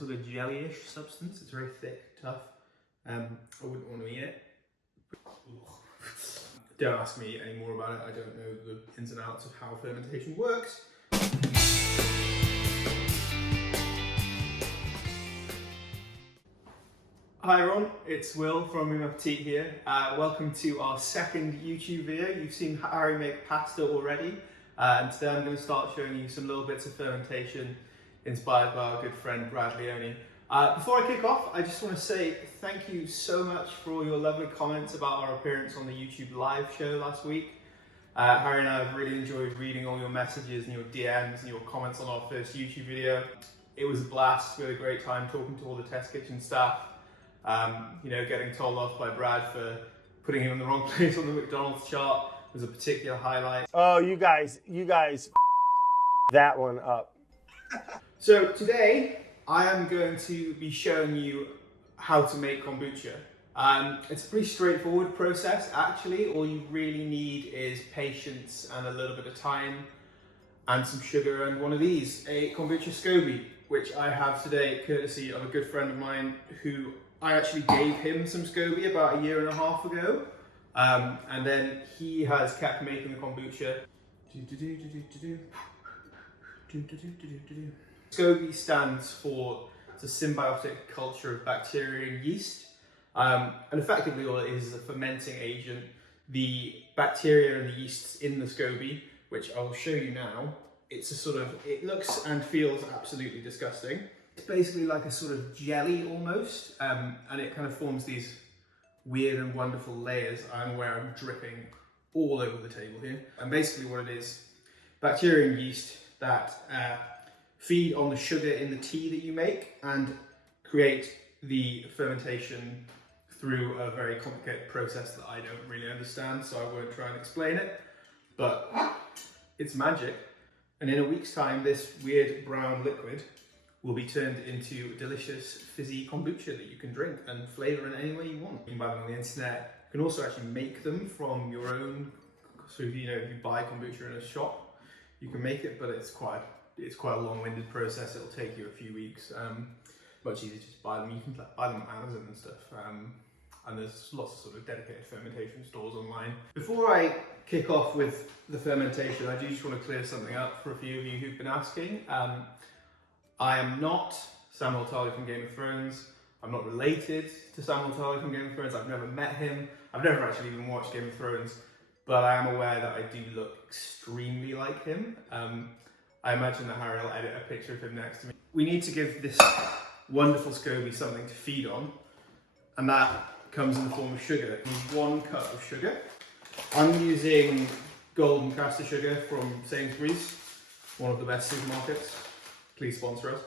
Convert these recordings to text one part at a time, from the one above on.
sort of jelly-ish substance. It's very thick, tough. I wouldn't want to eat it. Don't ask me any more about it. I don't know the ins and outs of how fermentation works. Hi everyone, it's Will from Meme Appetit here. Welcome to our second YouTube video. You've seen Harry make pasta already, and today I'm going to start showing you some little bits of fermentation inspired by our good friend Brad Leone. Before I kick off, I just want to say thank you so much for all your lovely comments about our appearance on the YouTube live show last week. Harry and I have really enjoyed reading all your messages and your DMs and your comments on our first YouTube video. It was a blast. We had a great time talking to all the test kitchen staff. You know, getting told off by Brad for putting him in the wrong place on the McDonald's chart was a particular highlight. Oh, you guys that one up. So today I am going to be showing you how to make kombucha. It's a pretty straightforward process actually. All you really need is patience and a little bit of time and some sugar and one of these, a kombucha SCOBY, which I have today courtesy of a good friend of mine who I actually gave him some SCOBY about a year and a half ago, and then he has kept making the kombucha. SCOBY stands for the symbiotic culture of bacteria and yeast, and effectively all it is a fermenting agent. The bacteria and the yeasts in the SCOBY, which I'll show you now, it's a sort of, it looks and feels absolutely disgusting. It's basically like a sort of jelly almost, and it kind of forms these weird and wonderful layers. I'm aware I'm dripping all over the table here. And basically what it is, bacteria and yeast that feed on the sugar in the tea that you make and create the fermentation through a very complicated process that I don't really understand, so I won't try and explain it, but it's magic. And in a week's time, this weird brown liquid will be turned into delicious fizzy kombucha that you can drink and flavour in any way you want. You can buy them on the internet. You can also actually make them from your own. So if you buy kombucha in a shop, you can make it, but it's quite a long-winded process. It'll take you a few weeks. Much easier to just buy them. You can buy them on Amazon and stuff. And there's lots of sort of dedicated fermentation stores online. Before I kick off with the fermentation, I do just want to clear something up for a few of you who've been asking. I am not SAMWELL TARLY from Game of Thrones. I'm not related to SAMWELL TARLY from Game of Thrones. I've never met him. I've never actually even watched Game of Thrones, but I am aware that I do look extremely like him. I imagine that Harry will edit a picture of him next to me. We need to give this wonderful SCOBY something to feed on, and that comes in the form of sugar. We need 1 cup of sugar. I'm using golden caster sugar from Sainsbury's, one of the best supermarkets. Please sponsor us.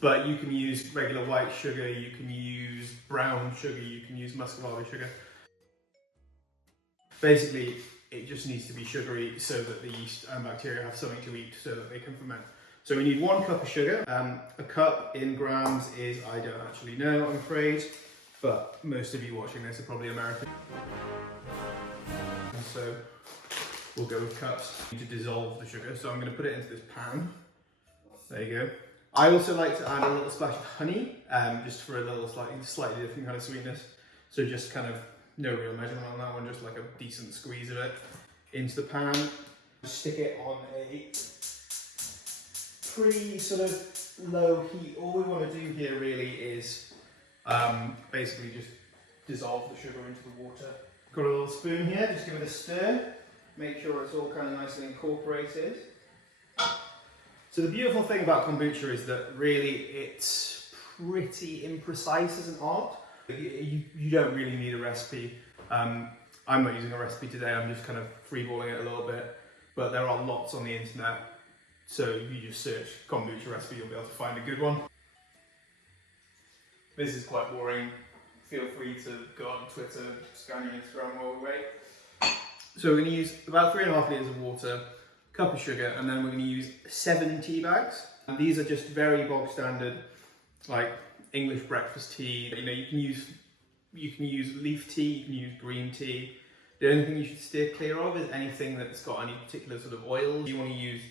But you can use regular white sugar, you can use brown sugar, you can use muscovado sugar. Basically, it just needs to be sugary so that the yeast and bacteria have something to eat so that they can ferment. So we need 1 cup of sugar. A cup in grams is, I don't actually know, I'm afraid, but most of you watching this are probably American. And so we'll go with cups to dissolve the sugar. So I'm going to put it into this pan. There you go. I also like to add a little splash of honey, just for a little slightly different kind of sweetness. So just kind of no real measurement on that one, just like a decent squeeze of it into the pan. Stick it on a pretty sort of low heat. All we want to do here really is basically just dissolve the sugar into the water. Got a little spoon here, just give it a stir. Make sure it's all kind of nicely incorporated. So the beautiful thing about kombucha is that really it's pretty imprecise as an art. You don't really need a recipe. I'm not using a recipe today, I'm just kind of freeballing it a little bit. But there are lots on the internet. So if you just search kombucha recipe, you'll be able to find a good one. This is quite boring. Feel free to go on Twitter, scan your Instagram while we wait. So we're going to use about 3.5 litres of water, cup of sugar, and then we're going to use 7 tea bags. And these are just very bog standard, like English breakfast tea. You know, you can use leaf tea, you can use green tea. The only thing you should steer clear of is anything that's got any particular sort of oil. You want to use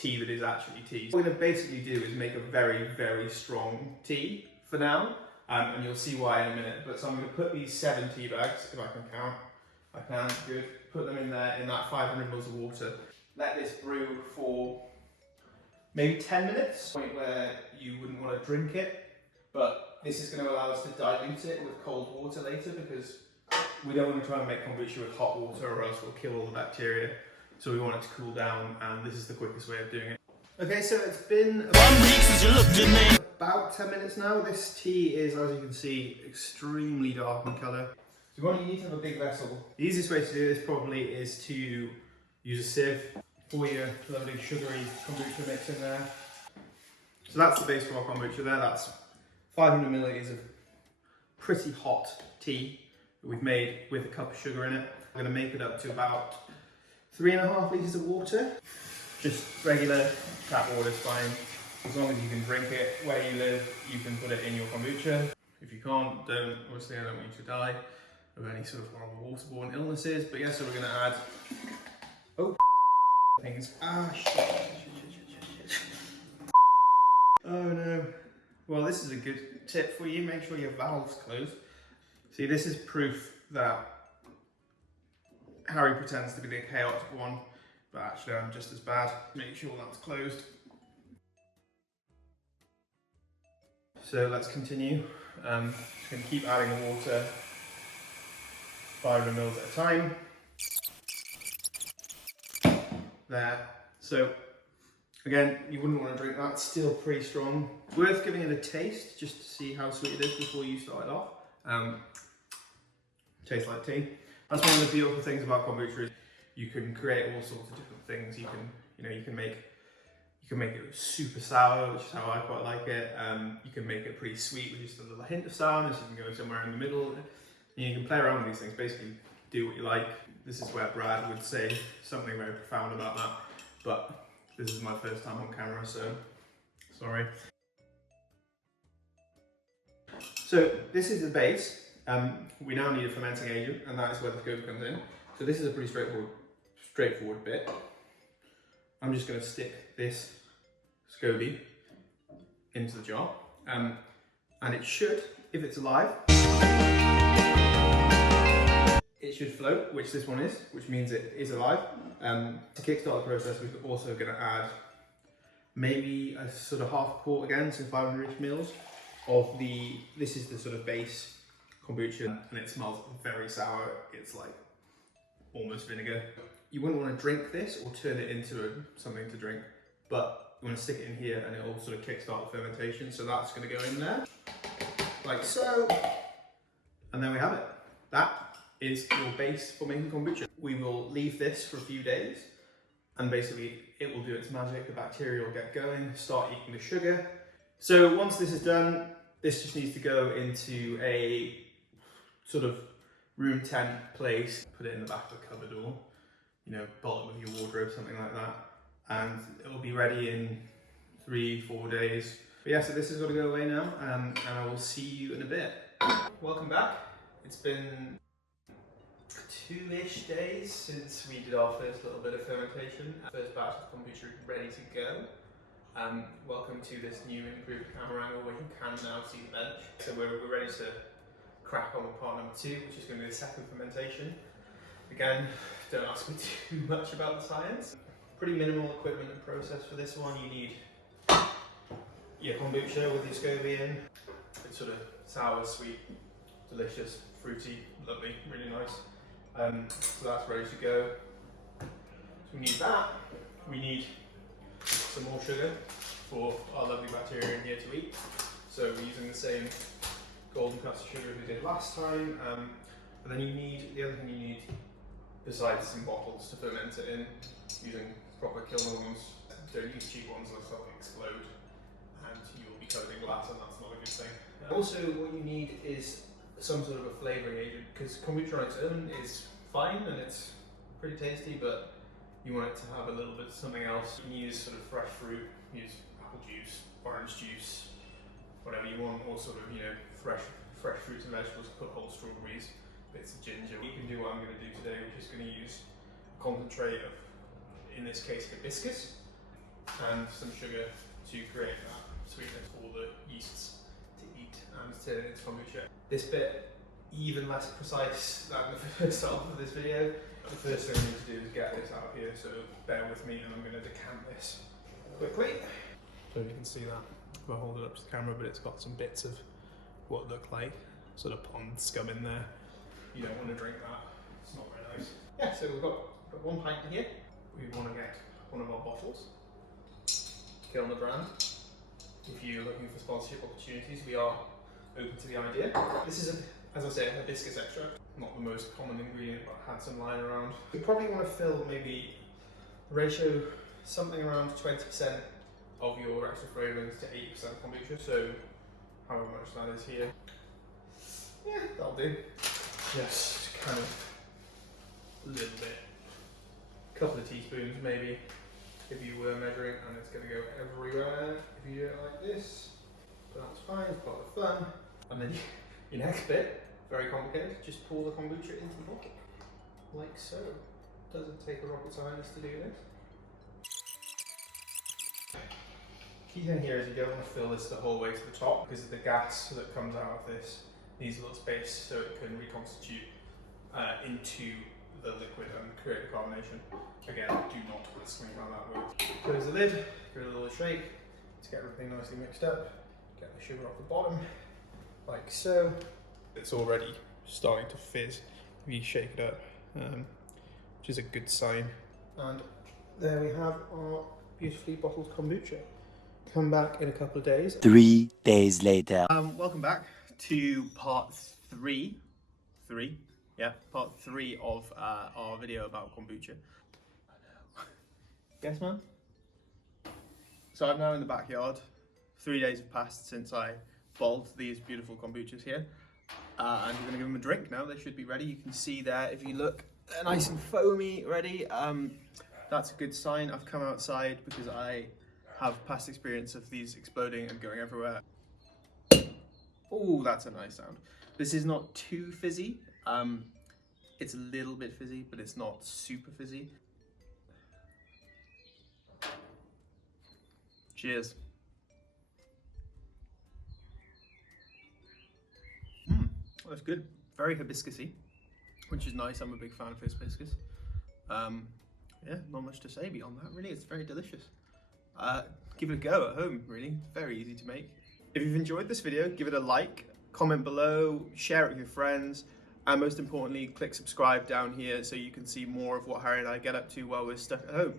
tea that is actually tea. What we're going to basically do is make a very, very strong tea for now, and you'll see why in a minute. But so I'm going to put these 7 tea bags, if I can count. I can, good. Put them in there in that 500 mils of water. Let this brew for maybe 10 minutes, point where you wouldn't want to drink it, but this is going to allow us to dilute it with cold water later, because we don't want to try and make kombucha with hot water or else we'll kill all the bacteria. So we want it to cool down, and this is the quickest way of doing it. Okay, so it's been about 10 minutes now. This tea is, as you can see, extremely dark in colour. So you need to have a big vessel. The easiest way to do this probably is to use a sieve, pour your lovely sugary kombucha mix in there. So that's the base for our kombucha there. That's 500 milliliters of pretty hot tea that we've made with a cup of sugar in it. I'm going to make it up to about 3.5 litres of water. Just regular tap water is fine. As long as you can drink it where you live, you can put it in your kombucha. If you can't, don't. Obviously, I don't want you to die of any sort of horrible waterborne illnesses. But yeah, so we're going to add... Oh, things. Ah, shit. Oh no. Well, this is a good tip for you. Make sure your valve's closed. See, this is proof that Harry pretends to be the chaotic one, but actually I'm just as bad. Make sure that's closed. So let's continue. Just going to keep adding the water, 500 mils at a time. There. So again, you wouldn't want to drink that, still pretty strong. Worth giving it a taste just to see how sweet it is before you start it off. Tastes like tea. That's one of the beautiful things about kombucha is you can create all sorts of different things. You can make it super sour, which is how I quite like it. You can make it pretty sweet with just a little hint of sourness. You can go somewhere in the middle. You can play around with these things. Basically, do what you like. This is where Brad would say something very profound about that. But this is my first time on camera, so sorry. So this is the base. We now need a fermenting agent, and that is where the SCOBY comes in. So this is a pretty straightforward bit. I'm just going to stick this SCOBY into the jar, and it should, if it's alive, it should float, which this one is, which means it is alive. To kickstart the process, we're also going to add maybe a sort of half quart again, so 500 mils of this is the sort of base kombucha, and it smells very sour. It's like almost vinegar. You wouldn't want to drink this or turn it into something to drink, but you want to stick it in here and it will sort of kickstart the fermentation. So that's going to go in there, like so. And then we have it. That is your base for making kombucha. We will leave this for a few days, and basically it will do its magic. The bacteria will get going, start eating the sugar. So once this is done, this just needs to go into a sort of room temp place. Put it in the back of a cupboard, or bolt it with your wardrobe, something like that, and it will be ready in 3-4 days. But yeah, so this has got to go away now, and I will see you in a bit. Welcome back. It's been 2-ish days since we did our first little bit of fermentation. First batch of kombucha ready to go. Welcome to this new improved camera angle where you can now see the bench. So we're ready to crack on with part number 2, which is going to be the second fermentation. Again, don't ask me too much about the science. Pretty minimal equipment and process for this one. You need your kombucha with your SCOBY in. It's sort of sour, sweet, delicious, fruity, lovely, really nice. So that's ready to go. So we need that. We need some more sugar for our lovely bacteria in here to eat. So we're using the same golden custard sugar as we did last time. And then the other thing you need, besides some bottles to ferment it in, using proper kiln ones. Don't use cheap ones, they'll start to explode and you will be covered in glass, and that's not a good thing. Also, what you need is some sort of a flavouring agent, because kombucha on its own is fine and it's pretty tasty, but you want it to have a little bit of something else. You can use sort of fresh fruit, use apple juice, orange juice, whatever you want, or sort of, fresh fruits and vegetables. Put whole strawberries, bits of ginger. You can do what I'm going to do today, which is going to use a concentrate of, in this case, hibiscus. and some sugar to create that sweetness for the yeasts to eat and turn it into kombucha. This bit, even less precise than the first half of this video. The first thing I need to do is get this out of here, so bear with me and I'm going to decant this quickly. So you can see that, if I hold it up to the camera, but it's got some bits of what look like sort of pond scum in there. You don't want to drink that, it's not very nice. Yeah, so we've got 1 pint in here. We want to get one of our bottles. Kill the brand. If you're looking for sponsorship opportunities, we are open to the idea. This is, as I say, a hibiscus extract. Not the most common ingredient, but had some lying around. You probably want to fill maybe ratio something around 20% of your extra flavourings to 80% kombucha. So however much that is here. Yeah, that'll do. Just kind of a little bit. A couple of teaspoons maybe, if you were measuring, and it's going to go everywhere if you do it like this. But that's fine, it's part of the fun. And then your next bit, very complicated, just pour the kombucha into the bucket, like so. Doesn't take a rocket scientist to do this. Key thing here is you don't want to fill this the whole way to the top, because the gas that comes out of this needs a little space so it can reconstitute into the liquid and create the carbonation. Again, do not ask me how that works. Close the lid, give it a little shake to get everything nicely mixed up. Get the sugar off the bottom, like so. It's already starting to fizz if you shake it up, which is a good sign. And there we have our beautifully bottled kombucha. Come back in a couple of days. 3 days later. Welcome back to part three of our video about kombucha. I know. Yes, man? So I'm now in the backyard. 3 days have passed since I boiled these beautiful kombuchas here. And we're going to give them a drink now. They should be ready. You can see there, if you look, they're nice and foamy, ready. That's a good sign. I've come outside because I have past experience of these exploding and going everywhere. Oh, that's a nice sound. This is not too fizzy. It's a little bit fizzy, but it's not super fizzy. Cheers. That's good. Very hibiscusy, which is nice. I'm a big fan of hibiscus. Yeah, not much to say beyond that, really. It's very delicious. Give it a go at home, really. Very easy to make. If you've enjoyed this video, give it a like, comment below, share it with your friends, and most importantly, click subscribe down here so you can see more of what Harry and I get up to while we're stuck at home.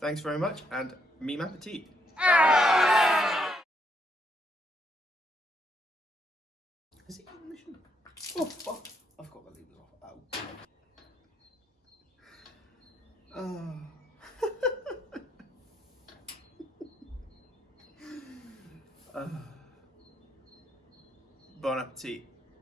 Thanks very much, and Meme Appetit. Has he eaten the sugar? Oh fuck! I've got the levers off. Ow. Bon appetit.